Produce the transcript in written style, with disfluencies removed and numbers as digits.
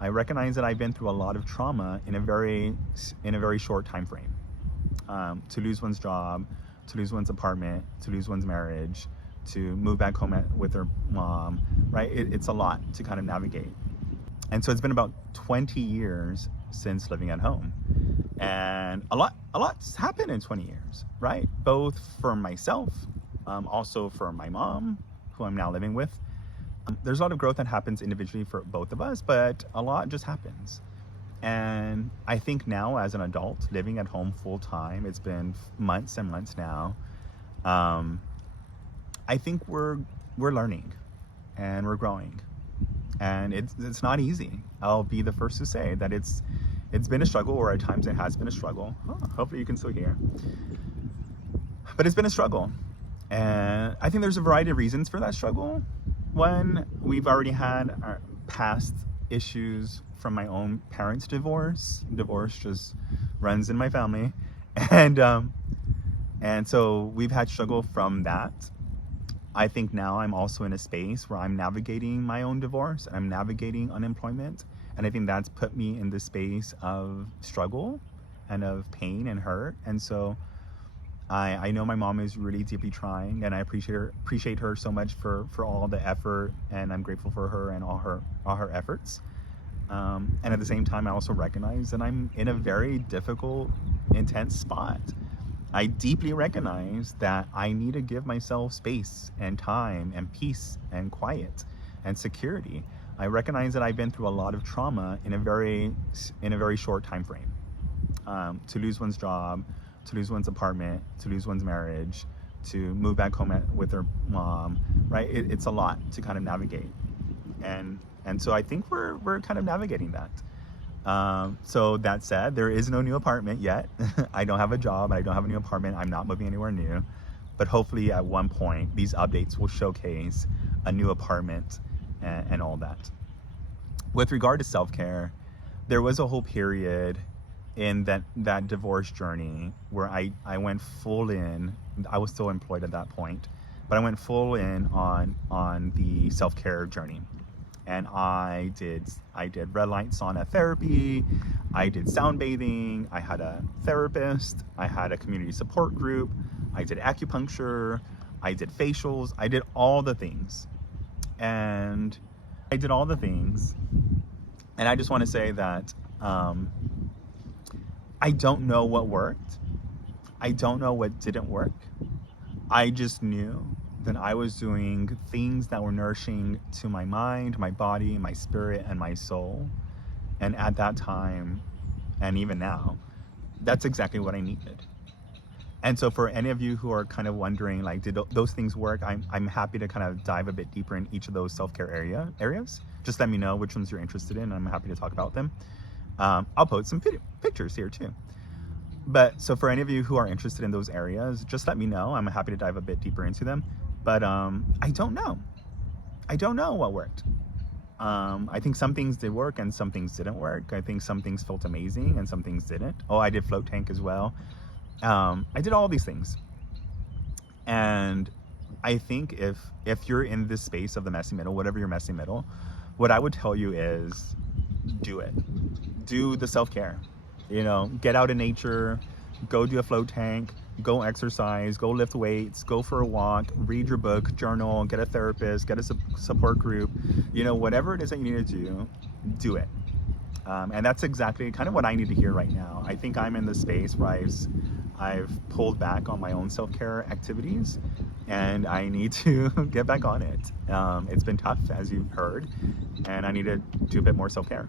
I recognize that I've been through a lot of trauma in a very short time frame. To lose one's job, to lose one's apartment, to lose one's marriage, to move back home with their mom, right? It's a lot to kind of navigate. And so it's been about 20 years since living at home. And a lot's happened in 20 years, right? Both for myself, also for my mom, who I'm now living with. There's a lot of growth that happens individually for both of us, but a lot just happens. And I think now, as an adult living at home full time, it's been months and months now. I think we're learning and we're growing, and it's not easy. I'll be the first to say that it's been a struggle, or at times it has been a struggle. Hopefully you can still hear, but it's been a struggle, and I think there's a variety of reasons for that struggle. One, we've already had our past issues from my own parents' divorce. Divorce just runs in my family, and so we've had struggle from that. I think now I'm also in a space where I'm navigating my own divorce, and I'm navigating unemployment, and I think that's put me in the space of struggle and of pain and hurt. And so I know my mom is really deeply trying, and I appreciate her so much for all the effort, and I'm grateful for her and all her efforts. And at the same time, I also recognize that I'm in a very difficult, intense spot. I deeply recognize that I need to give myself space and time and peace and quiet and security. I recognize that I've been through a lot of trauma in a very short time frame. To lose one's job, to lose one's apartment, to lose one's marriage, to move back home with their mom, right? It's a lot to kind of navigate, and so I think we're kind of navigating that. So that said, there is no new apartment yet. I don't have a job, I don't have a new apartment, I'm not moving anywhere new, but hopefully at one point these updates will showcase a new apartment and all that. With regard to self-care, there was a whole period in that divorce journey where I went full in. I was still employed at that point, but I went full in on the self-care journey. And I did red light sauna therapy, I did sound bathing, I had a therapist, I had a community support group, I did acupuncture, I did facials, I did all the things. And I did all the things. And I just want to say that I don't know what worked. I don't know what didn't work. I just knew that I was doing things that were nourishing to my mind, my body, my spirit, and my soul. And at that time, and even now, that's exactly what I needed. And so for any of you who are kind of wondering, like, did those things work? I'm happy to kind of dive a bit deeper in each of those self-care areas. Just let me know which ones you're interested in, and I'm happy to talk about them. I'll post some pictures here too. But so for any of you who are interested in those areas, just let me know. I'm happy to dive a bit deeper into them. But I don't know. I don't know what worked. I think some things did work and some things didn't work. I think some things felt amazing and some things didn't. Oh, I did float tank as well. I did all these things. And I think if you're in this space of the messy middle, whatever your messy middle, what I would tell you is do it. Do the self-care. You know, get out in nature, go do a float tank, go exercise, go lift weights, go for a walk, read your book, journal, get a therapist, get a support group, you know, whatever it is that you need to do it. And that's exactly kind of what I need to hear right now. I think I'm in the space where I've pulled back on my own self-care activities, and I need to get back on it. It's been tough, as you've heard, and I need to do a bit more self-care.